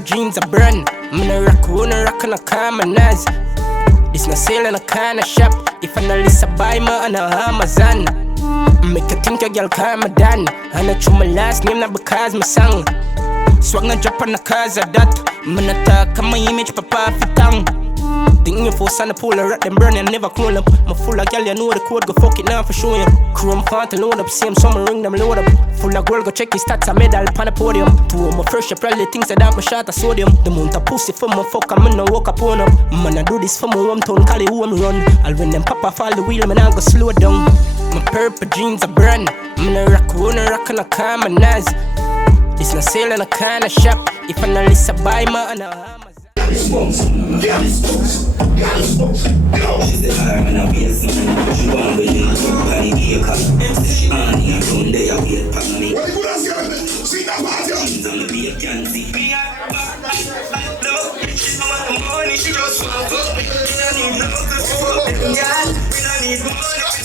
purple jeans a brand. I'm in a rock on a common as. This no sale in a kind of shop. If I not list, I buy my on a Amazon. Make you think your girl call me Dan. And I choose my last name not because my song. Swag na drop on the cause of that. Man attack on my image, papa for tongue. Think you force on the pool, I rock them burn and never clone up. My full of gal, you know the code, go fuck it now for showing. Chrome part to load up, same summer ring them load up. Full of gold, go check his stats, a medal on the podium. Two of my first, you probably thinks that my shot of sodium. The mount of pussy for my fuck, I'm no walk up on up. Man, I do this for my hometown, call it who I'm run. I'll when them pop off all the wheel, man, I'll go slow down. My purple jeans a brand. I'm in a rock on a common as. It's no sale in a kind of shop. If I not list, I buy my on a Amazon. She said, I'm in a beer son. She want to be in a company vehicle. She on here, run there, I wait for me. What you guys got? See that party? She's on the beer, can't see. No, she don't want the money, she just want to fuck me. We don't need no fuck them, girl. We don't need money.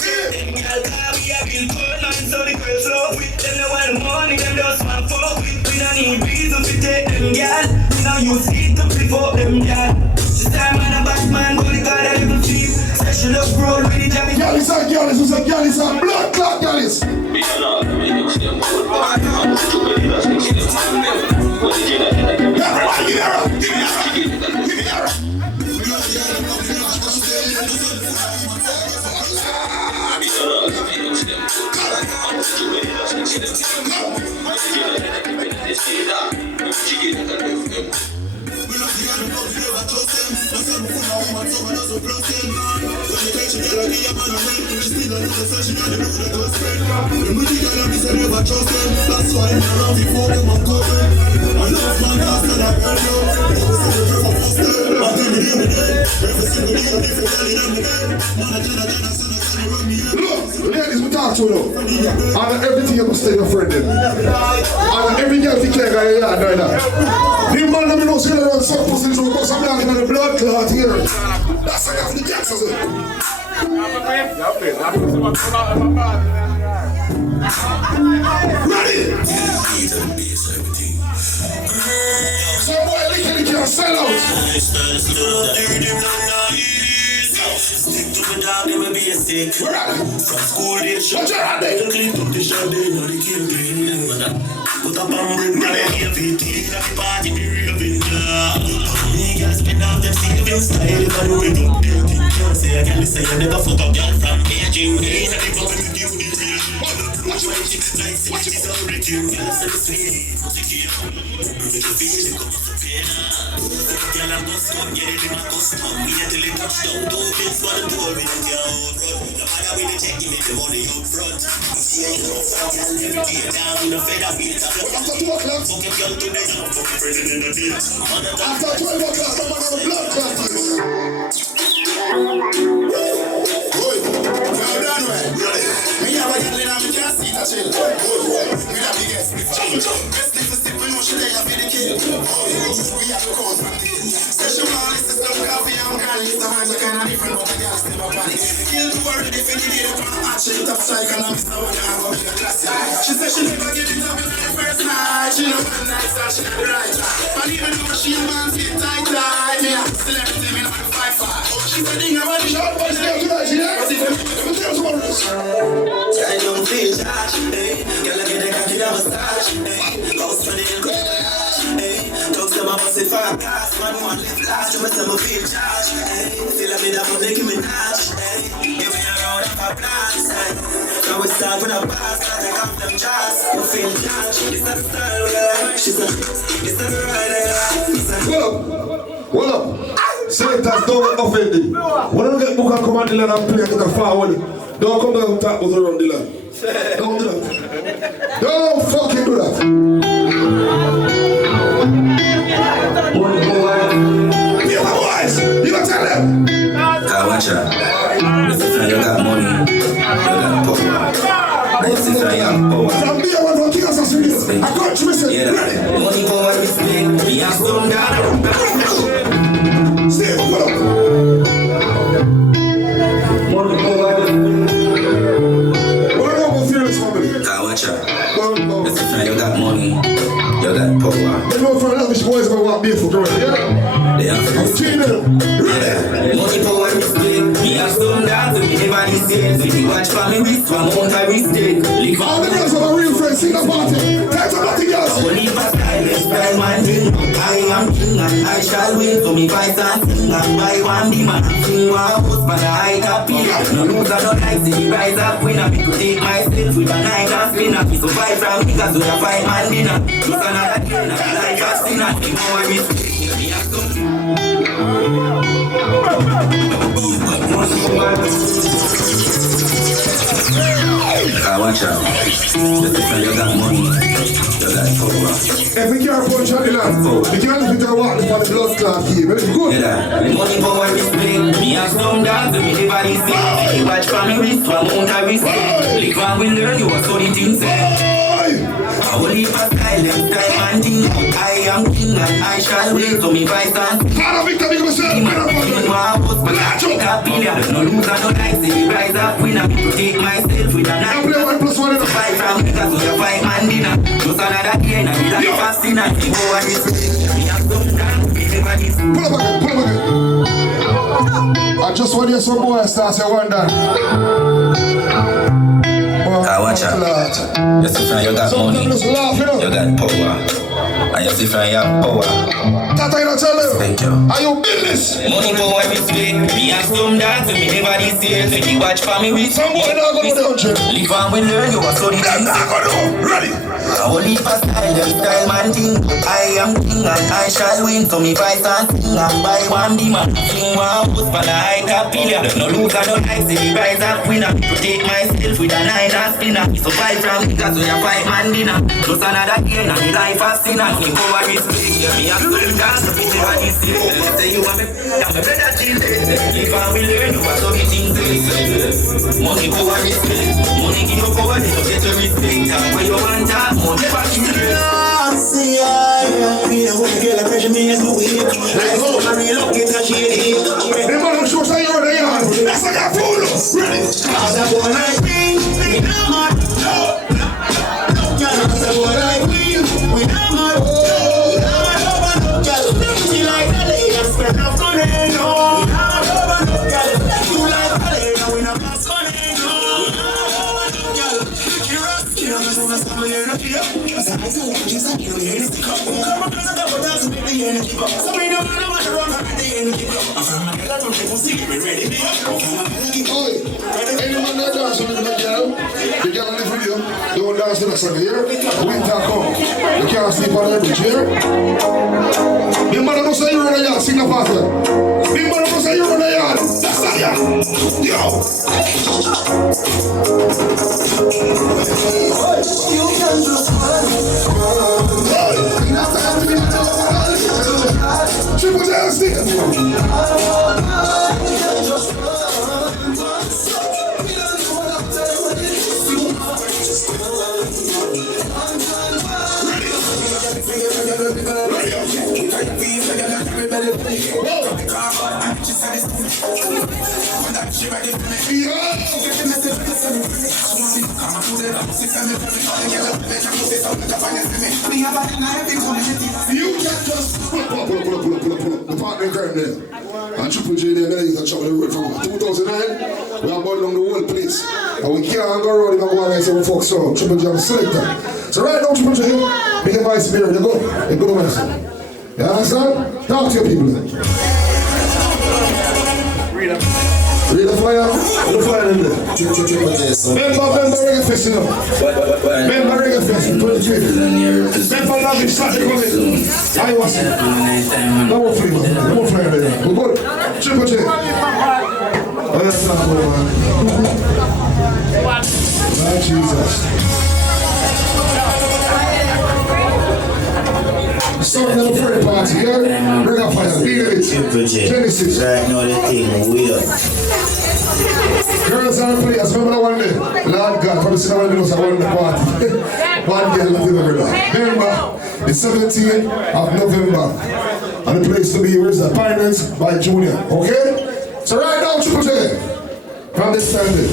Girl, we have been cold, man, so the girls love we. Them don't want the money, them just want to fuck me. We don't need reason to take them, girl. We don't use it to fuck them, girl. She time on a bad man, but the God a little cheap. Say she look roll with the Jamaican. Gallis and Gallis, who's a Gallis and blood clot Gallis. Everybody, give me her. Look, ladies, we talk to you now. And everything you must stay your friend in. And every girl you can't get a yard right now. The man let me know say that some pussy to because I'm not in the blood clot here. That's how the Jacksons are. Ready? So boy, they can't sell out. Stick to the dog, they will be a stick. From school, they shut your hand there. Clean up the shot, they know they kill green. Put up and bring down the heavy at the party, the real winner. Niggas spend out their savings style. If I know it up, they can't say I can't listen. I never fuck up y'all from Beijing. Ain't a big up in the new real. Watch my chicks like it's all written. Y'all say the sweet. Make you feel it, come up to pain. Y'all are boss, come get it in my custom. We get the little touchdown, two bits for the tour. We don't care how it run. The matter with the checking it, the money up front. See, I know fuck y'all every day down in the feather beat. After 2 o'clock, fuck your girl today, and fuck your friend in the day. After 12 o'clock, I'm on the blood clot here. Boy, now done well. Me have a girl in my car seat, I chill. We have the guest, best thing to stick with no shit, I feel the kill. We have the code from the hill. Session one, it's the stuff coffee, I'm calling it. The hands are kind of different, but the girls still up on it. Kill the word, if you need it, I'm not chill. Top strike, and I'm Mr. One, I'm going to class. She said she never get it up in the first night. She know one night, so she not the right. But even though she wants it tight, me have celebrity, me not the 5-5. She said, "Ding, I'm on the shot, but it's not tonight, she there." I don't feel charged, eh? Girl, I get the cocky of a stash, eh? House for the hey, talk to my boss if I pass. Man, live last, you must never feel charged, eh? Feel like me that for Nicki Minaj, eh? Give me a round of applause, eh? Now we start with a pass, I take off them jars. You feel charged, it's not style, yeah. She said, it's not right, yeah. Hold up. Senators don't offend him. When you get book and come on the land and play at the forward, don't come down and talk with around the land. Don't do that. Don't fucking do that. Yeah, my boys. You gonna tell them? Watch out. If you got money, you got power. If you got power. From there, one from King Assassin. I got you, listen. Ready? Money, power, respect. We are still down. Stay up, what up? Money, power. What up with fearless family? Watch out. If you got money, you got power. They know for a language boys about what beer sales. If you watch for me wrist, one month I mistake. Live All the on girls are real friends, sing the party. Take some nothing else. I will leave a style man thing. I am king and I shall win. So me fight and sing and buy one be man. King one host but I happy. No loser no like see rise up winner. Me could take myself with a nine and spinner. Me survive from niggas with a 5-man dinner. Just another day now like a sinner. Me know I miss me have some. Watch out. You got money. You got power. Every car punch on the land. The girl if you walk for the blood clot here. Very good. Yeah, the money power is big. Me have some dogs to me everybody see. You watch from me wrist, one month I respect. Live and we learn you what so the things say. I will leave a style and thing. I am king and I shall win. So me fight and Para Victor, you say, no loser, no like, say rise up, winner. Me protect myself with a knife. play 1 plus 1 in the Fight from niggas with a 5-man dinner. Just another day, and I like fasting and go and respect. Me have some down, everybody's. Pull up again. I just want to hear some boys start say one down. Watch out. You see from you got money, you got power. And you see from your power. Tata, you don't tell them. Thank you. Are you business? Money power respect. Me have some dogs, and me everybody says. When you watch for me with Some boy not go to the country. live and we learn you what so the things. Ready. I will leave a style man thing. I am king and I shall win. So me fight and sing and buy one be man. King one host but I top pillar. No loser no like say the rise up winner. Protect myself with a 9 and spinner. Me survive from niggas with a 5-man dinner. Just another game and the life of sinner. Me power respect. Me have to dance to be the one is still. Say you want me, I'm a better children. Live and we learn you what so the things is. Money power respect. Money give you power, they don't get to respect. And when you want that. See I be a whole girl, I pressure me as a week. Like how I relocate a shady. The man who shows you the yard. That's like a fool. Ready. Cause I boy like me, we not mad. Cause I boy like me, we not mad. Girl, me like a lady, I spend enough money, no. We not over, girl, you like a lady, we not pass money, no. Girl, you rust, you know, I'm gonna stop you in a video. Cause I tell you, just like you, you're in the cup. Come on, cause I got what that's in the energy. So we don't want to run out of the energy. I'm from my girl, I don't think we'll see me ready. Oi, anyone that dance with the girl, the girl in the video, don't dance to the song here. Winter come. You can't sleep on every chair. The man don't say you're in the yard, sing the party. The man don't say you're in the yard. That's not ya. Yo. You can just Triple J still. You can just pull up the partner crime there. And Triple J there, is a trouble the road from 2009. We are burning down the whole place. And we can't go around and go and say we fuck so. Triple J selector. So right now, Triple J, make a vice beer, you go. You go to myself. You understand? Talk to your people then. Read the flyer. Read the flyer in there. Member Reggae Fest, you know. Member Reggae Fest, 23. Member Love is starting to come in. I was it. No more flavor. No more flyer there. We're good. Triple J. Oh, that's not cool, man. Oh, Jesus. Starting at the Friday party, yeah? Bring up fire, lead it. Genesis. Right now, the thing, we up. Girls and players, remember that one day? Lord God, probably see that one day was a one day party. One girl left in the Remember, the 17th of November. And the place to be, where's the Pioneers by Junior, okay? So right now, Triple J, from this standing.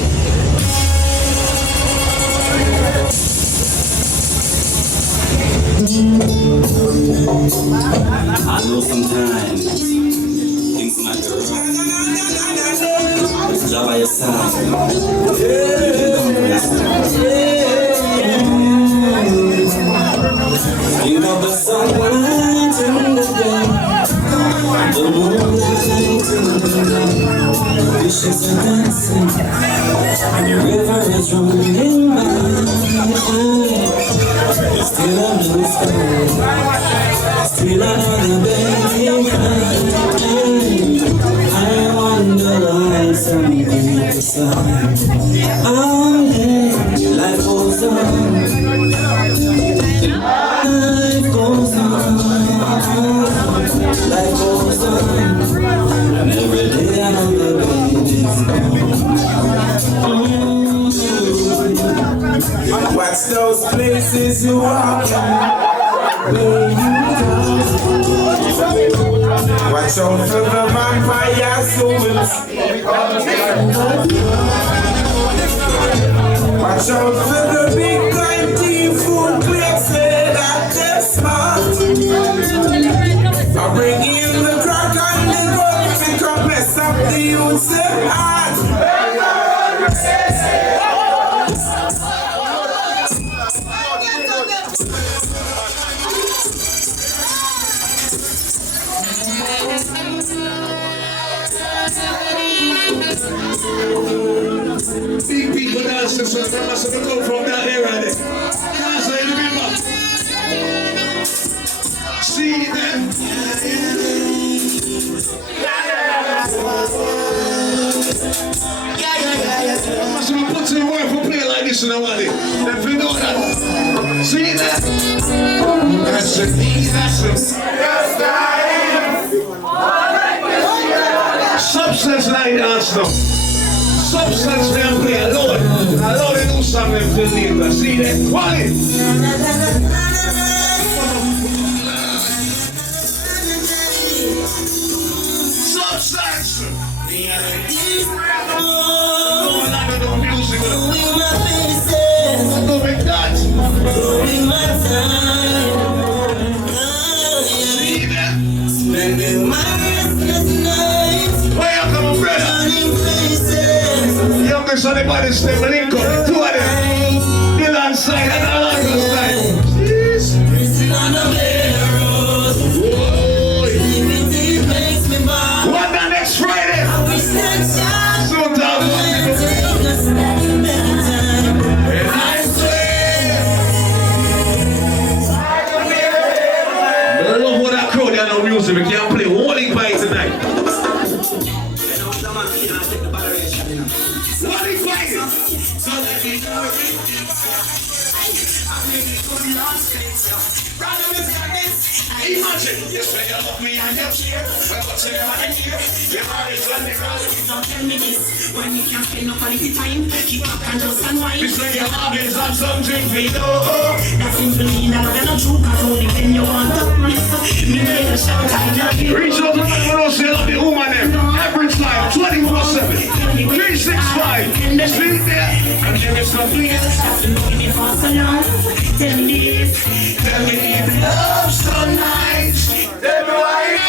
I know sometimes things might go wrong. Love by your side. You know the sunlight in the day, the moonlight in the night, wishes are dancing, and the river is running by. Still a blue sky, still another baby cry. I wonder why something beside. Oh yeah, life goes on. Life goes on. Life goes on. And every day another baby's born. Watch those places you walk in. Watch out for the vampire souls. Watch out for the big time thief who plays that they're smart. I bring in the crack and the gun to come mess up the youth's heart. Big people dancing, so they must have come from that area there. Can't say the people. See them. Must have put in work for play like this in the morning. If you know that. See that? That's the Jesus. Substance like dance now. Substance can play alone. Alone they do something to leave. See that? Why? Substance. Oh, I don't know music. Doing that. Doing my time. See that? Spending my restless nights. Where you come, brother? Youngest on the body step and income. Two of them. Dylan side and Alonzo side. Jeez. Prison on the railroad. What the next Friday? Soon time. And I swear. I love what that crowd there no music. We can't play warning by tonight. Imagine, you say you love me and you're here. Well, what's your name here? You're always on the ground. Don't tell me this. When you can't spend no quality time, keep up and just unwind. This way your always have some drink for you. That simply mean that I'm not true, cause only when you want to miss. Me make a shout, I love you. Reach out to me when I say love the woman them. Average life, 24/7. 365. Sleep there. And give me some please. After knowing me for so long. Tell me this. Tell me if love's so nice. Tell me why.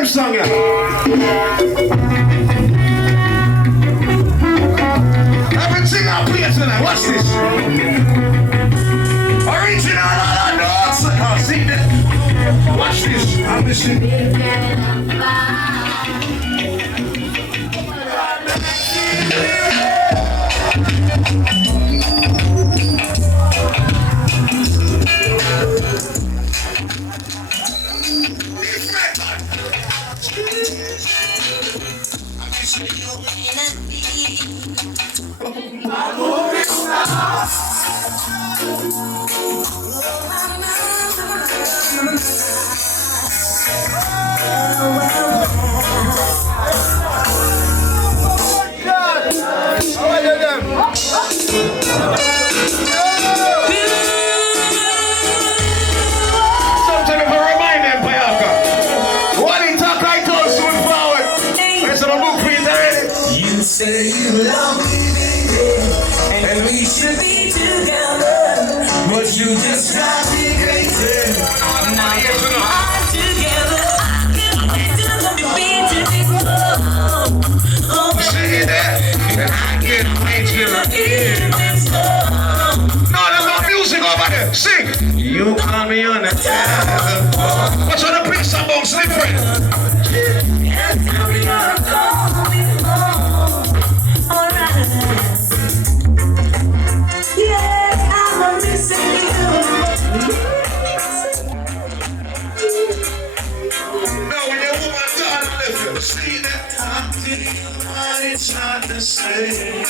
Song yeah. Everything I play tonight, watch this. Original notes. Oh, see that? Watch this. I'm listening. you love me, baby, and we should be together, but you just drive me crazy. Now that we are together, I can't wait to be together. Say that, and I can't wait till I hear this song. No, there's no music over there. Sing. You call me on the telephone. What's on the big song about Slippery? And tell me you're coming home. Alright. Yeah, I'm missing you. No, when your woman done living, see that time to you, but it's not the same.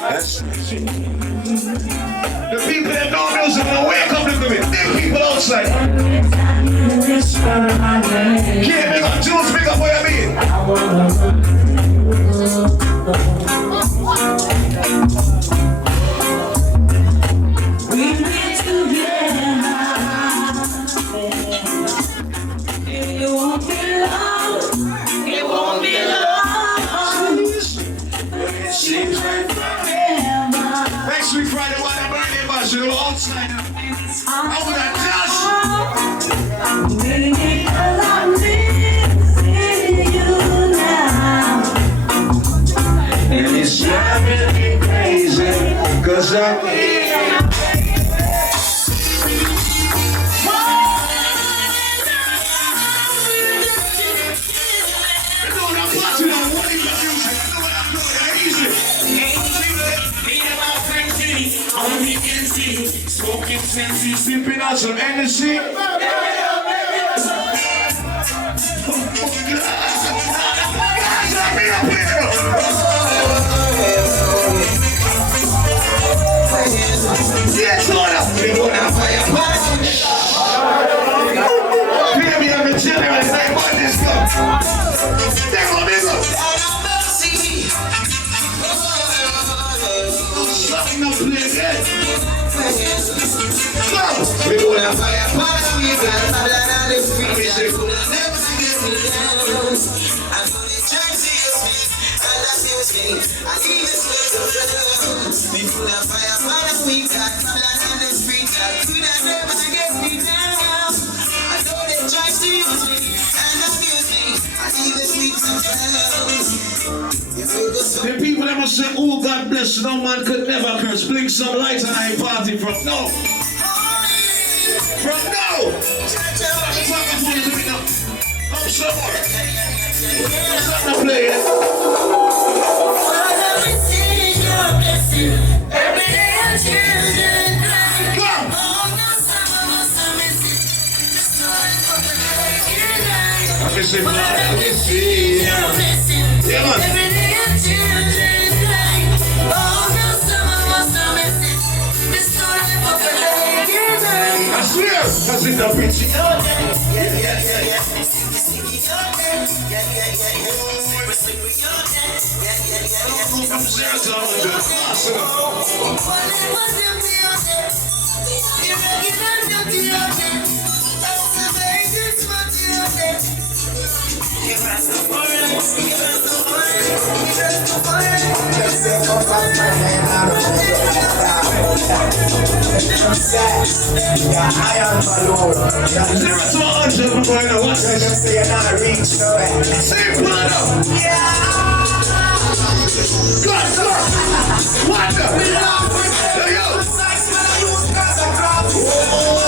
That's the people that know music will wake up to me. Big people outside. Yeah, make up tunes, make up what I mean. We've been together. It won't be long. It won't be long. It seems like forever. Next week Friday, what I'm burning about you outside. Over that Josh. Because I'm missing you now. And it's driving me crazy. Cause I'm here. Smoking sensi, sipping out some energy. Yes, Lord, we want to fire. Baby, I'm a general. I want this stuff. There go, there go. Something to play again. We gonna fire party, we got blood on the street. We could never get me down. I'm gonna try to see your face, and I see your skin. I need this way to run. We gonna fire party, we got blood on the street. I could never get me down. I know they try to use me, and abuse me. I need this way to run. The people that must say, oh God bless, no man could never curse. Blink some lights and I ain't party from no. From no! I'm talking to you now. I'm somewhere. Something to play it. Father, we see your blessing. Every day our children cry. Come! Oh, no, some of us are missing. The story from the night. I'm missing. Father, we see your blessing. Yeah, man. Every day our children cry. Oh, no, some of us are missing. The story from the night. I swear, that's in the preaching. I am alone. 0 to 100, we're going to watch it. Just say you're not reach nowhere. Say blood up. Yeah. Good, sir. What the? There you go.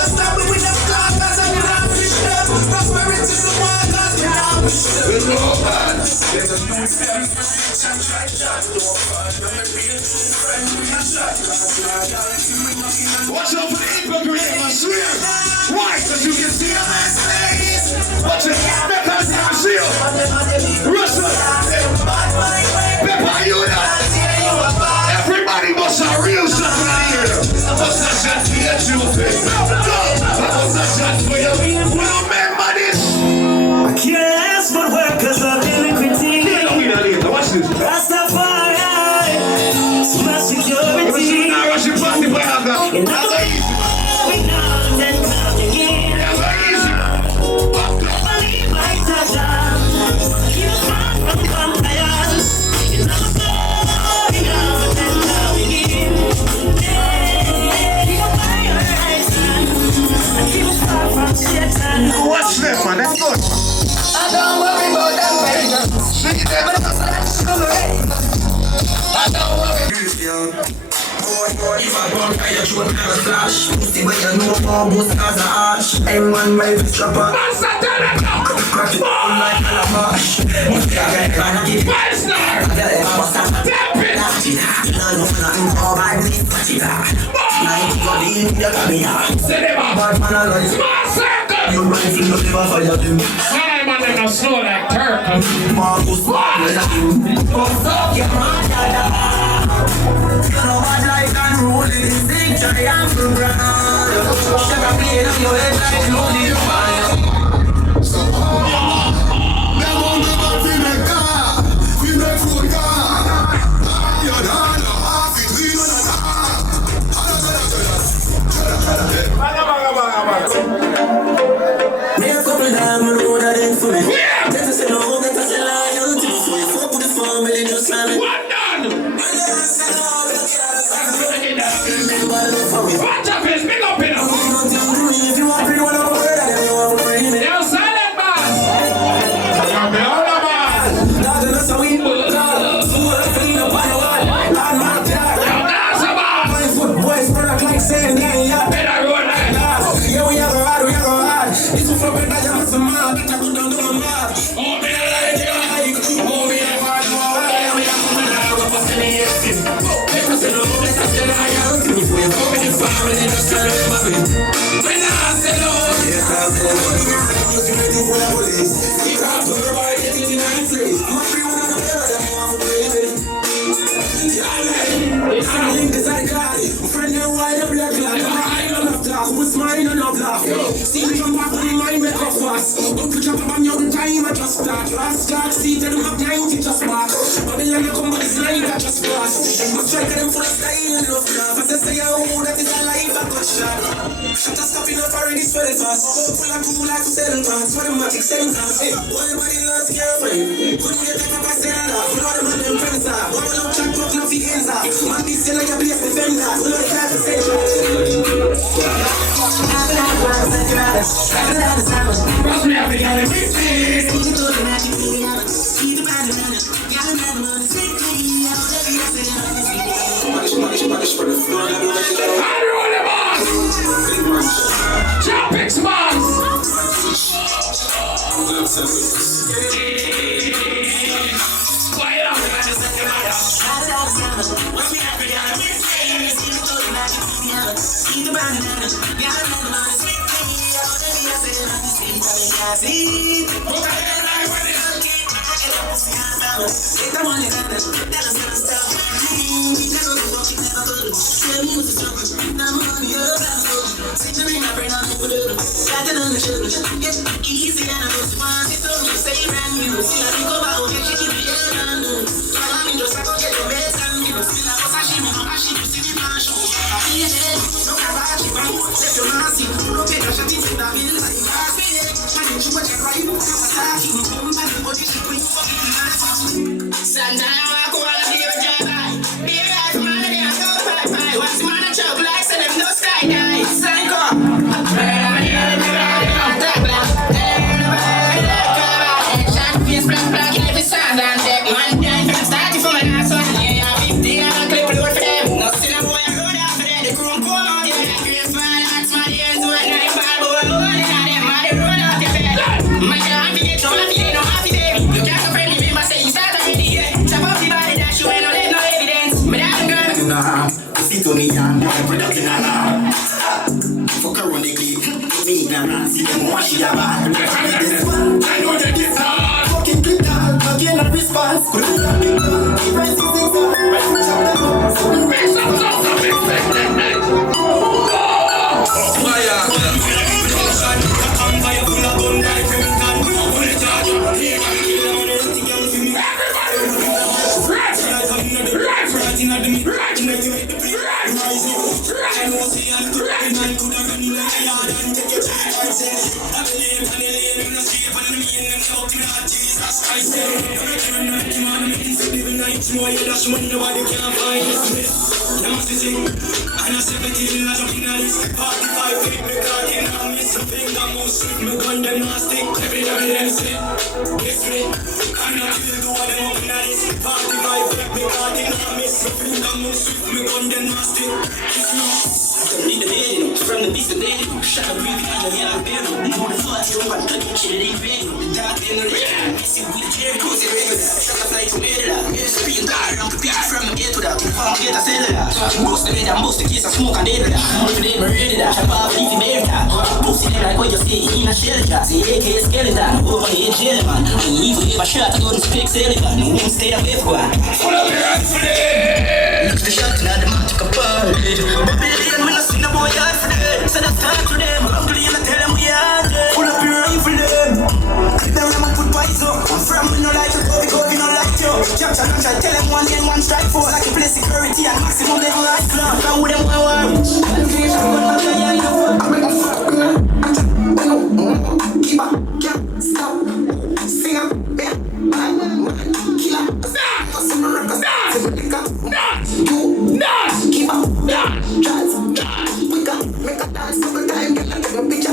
Stop it with the clock, that's a clock. Prosperity is the one that's without. There's no man. There's a new step. Watch out for the hypocrite, I swear. Why? Because you can see them as ladies. Watch it. Because you can see them. Russell. Pepper, you know. Everybody must have real stuff right here. Must have shot for your children. Must have shot for your people. Remember this. I can't ask for work because I'm dealing with things. Watch this. Rastafari. Smash security. Now rush your party by Aga. one kind of flash. Pussy where you know more boost as a ash. M1 my bitch rapper. Crack it like calabash. Pussy I get give it. I tell it I'm a star. No nothing for my bitch. What you got? Now you got in the camera. Bad man alive. You run through the river fire them. Man, they don't slow like turtle. Marcus, what's up, your man? You know what I can rule it is victory and from ground. Sugar bean on your head like no divine. Them on the back we make car, we make food car. You're not a half it, we don't Me a couple diamond road that ain't for me. Get to say no, get to say lion. Before you fuck with the family, just slam it. What done? Watch up, it's big up in a If you want to one of the word, I don't want to bring it. You're silent, boss. You're the other boss. That's the rest of we put down. Who are feeling up on the wall? I'm not there. You're the boss. My foot boys product like saying, yeah. Better road like that. Yeah, we have a ride, we have a ride. This is from the guy, I'm some man. Get a good down to the man. Oh, me like you. Oh, we have a ride, we have a ride. We're passing the yes. Let us know, let us know, I am. If we go with the family, just tell them about it. When I say no. Yes, I'm saying, you're ready for the police. You can't put your body in the United States. I'm free one of the better than I'm afraid. I'm linked as I got it. Friend, you're white and black, like I'm not black. Who's mine and not black? See me from back when my make up fast. Don't put your pop on your time, I just start. Last start, see them up 90 just back. Babylon, you come, but it's like I just fast. I'm trying to them full of style and enough laugh. As I say, oh, that is a life I got shot. Shut us up enough already, swell fast. Full of cool like 7 fast. Automatic 7 fast. One body lost girlfriend. Couldn't get up a sailor. You know the man, them friends are. One look, chat, talk, no fi ends are. Man, this is like a place defender. You know the type of station. Trust me, I began to beat this. I roll the boss. Tropics boss. Easy and I was fine. It's only say brand new. See, I think about it. She keep it brand new. I'm in just like get the best and you feel like what's she me. I she see me man show. No about you, man. Let your man see. No pay the shit in that bill. Like I say, man, you watch it right. I'm attacking. I'm body she quick. Sometimes I go on the job. Be right man, they are so high. What's the man a job like? Send them no sky guys. Psycho. To me and my product in a lab. Fuck around the clip, me ignorant, see them wash it about. I know that it's hard. Fucking clip down, again a response. Couldn't have been done, the price is exact. Right foot up the box. Make some songs of it. Fire. Come fire full of gun like Remington. Pull it out, here come kill them on everything else for me. My finger move swift, me gun them nasty. Every evidence it, guess me. I'm not here to what them up in this. Party vibe, me party not miss. My finger move swift, me gun them nasty. Kiss me. Need the lady, from the beast of lady. Shut up, breathe, I'm yellow baby. Know the first, you want to kill it, ready. The dark in the red. Missy with the cherry, close it regular. Shut up like tomato. Here's the beat, I'm prepared from the gate to that. From the gate, I said that. Boost the bed, I'm boost the case, I smoke and dead with that. More for them, ready that. Chop off, leave America. Boost it like what you say, in a shelter. Say AK skeleton, over the edge, man. When you even give a shot, I don't speak Sullivan. No one stay away for one. Full of your hands for them. Look the shot, now the man took a part. But billion, when I see the boy hard for them. So that's time to them. Ugly, and I tell them we are dead. Pull up your rifle them. Sit down, I'm a put pies up. I'm from, we no like you, go, we no like you. Capture, and try, tell them one day, one strike force. Like you play security and maximum level high club. Come with them, one war. I'm in the fuck, keep up, can't stop. Sing up, yeah, killer. Keep up, jazz, we got make a dance over time, get like a picture.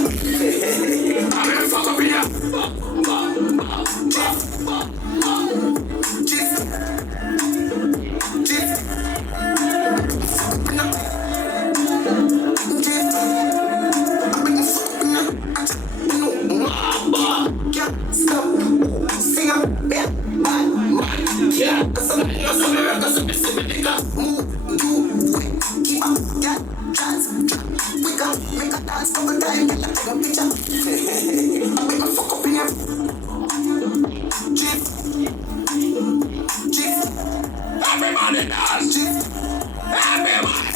I'm in the fuck up here. Everybody dance. Everybody.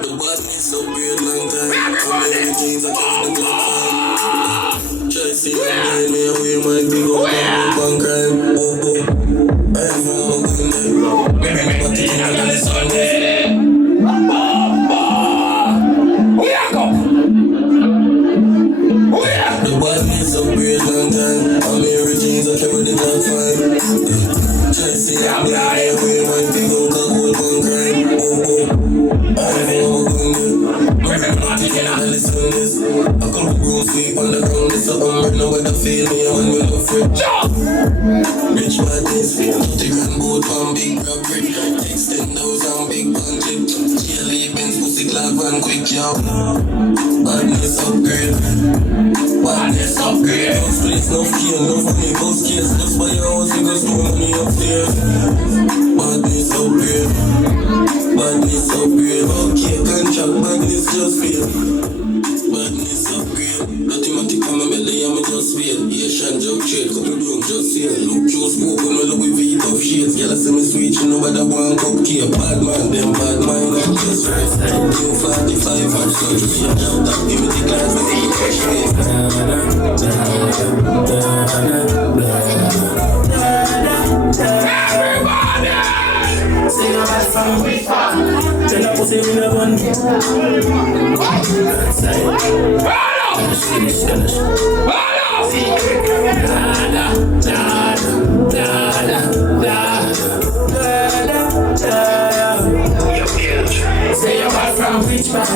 The body is so weird, long time. I'm in the jeans, I catch the clock. Try to see me away, my big old one crime. I ain't from a good night. But you can't get this on me. The body is so weird, long time. I'm in the jeans, I carry the clock fine. Try to see me away, my big old one crime. I ain't from a good night. I come to room sweep on the ground, it's something right now where the feel me on me no fret. Rich badness, 50 grand boat on big grab brick. Extend those on big budget. GLA Benz, pussy clap and quick job. Badness upgrade. Badness upgrade. House place, no kill, no funny house case. Just buy your house, you go store money upstairs. Badness upgrade. Badness upgrade. Okay, contract, badness just fail. Badness upgrade. Automatic on my belly, I'm just fail. Asian job trade, couple room just fail. Look, Joe spoke on my Louis V top shades. Girl, I see me switch, you know what I want cupcake. Bad man, them bad mind, I'm just right. New 45 and such me. That give me the glass, but they fresh face. Everybody. Sing a bad song. Tell a pussy we never won. Say you're back from which man?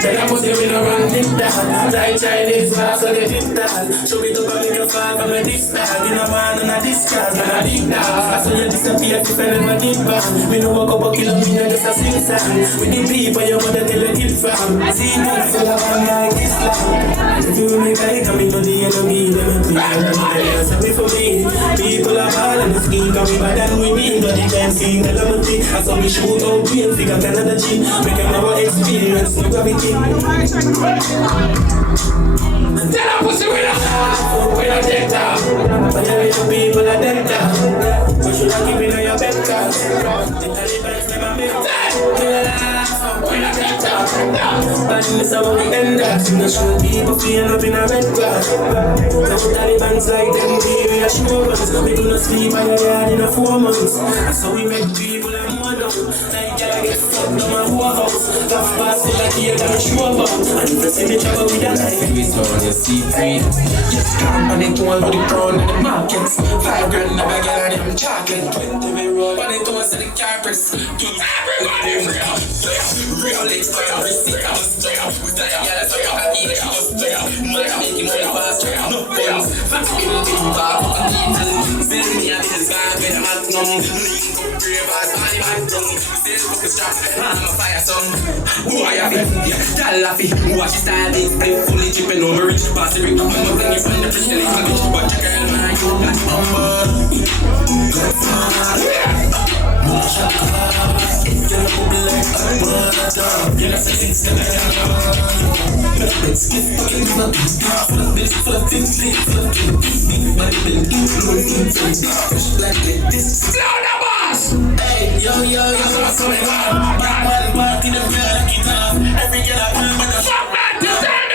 Tell a pussy we no run it down. Like Chinese man, so get it down. Show me the body you fall from a distance. In a man and a discard, and a dig down. I saw you disappear if you never did back. We no walk up a kilometer just a sing song. With the people your mother tell you kill from. See you full of one like Islam. If you make like a me no the enemy, then you please. Say me for me. People are bad and the skin can be bad and we need. But they can't see the levity. I saw me shoot out green figure Canada G. We can never experience no gravity. Tell a pussy we don't take down. But you little people are dead down. We should have given your bed cars. The Taliban's never make that. We don't take down. But in this how we end up. You know show people feeling up in a red grass. The Taliban's like them be reassurance. We gonna sleep on your yard in a 4 months. So we make people and more down. Like y'all get fucked on my whole house. Tough pass full of tears and a show about. And if you see me trouble with that life, we saw on your C3. Yes, come and it won't for the crown and the markets. 5 grand never get on them chocolate. 20 we roll on the it comes to the carpets. Everybody real extra, receipt, I was there. Yeah, that's how I eat it. I was there. Money making money fast, no funds. Fast people get back on the needle. Send me a business guy, get a man to know. Link up, brave as money man tongue. Sales book is strap, I'm a fire song. Who are you? Tell Laffy, watch your style, they split fully chipping over rich. Pass the ring, I'm not going to find the fish, they come in. But your girl, man, you got bumper. If you're not black, I'm not you're not sexy, it's not it's fucking nothing. This fucking thing, fucking but it been influenced fresh like this. Slow the boss! Hey, yo, what's going on? Bad part in the real like it off. Every girl I want, but the fuck man, you stand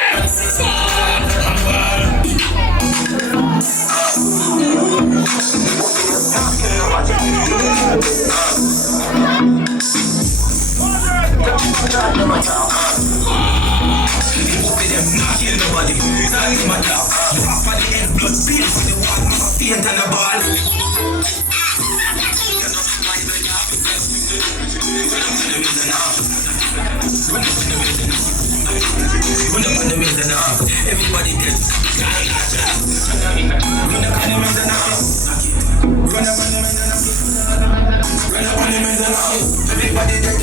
everybody dead.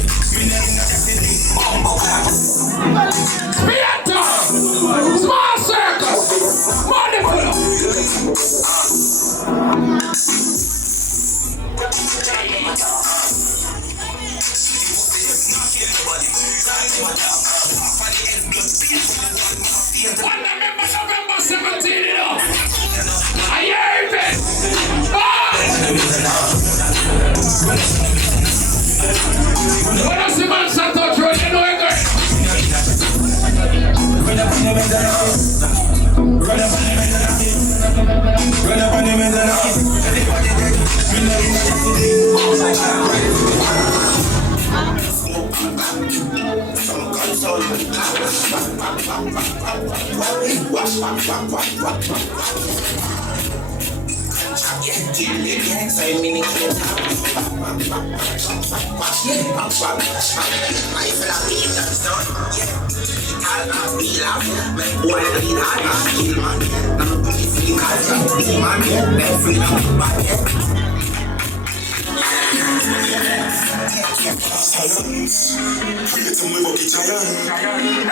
Small circles, money pull up. One November 17, you know. I hear it. When I see man sat out, you know it. Run up on the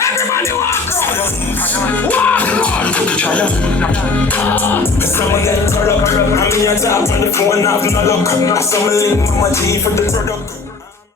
everybody walk! Someone get corrupt, I'm here top on the phone, have no luck. I saw me link with my G for the product.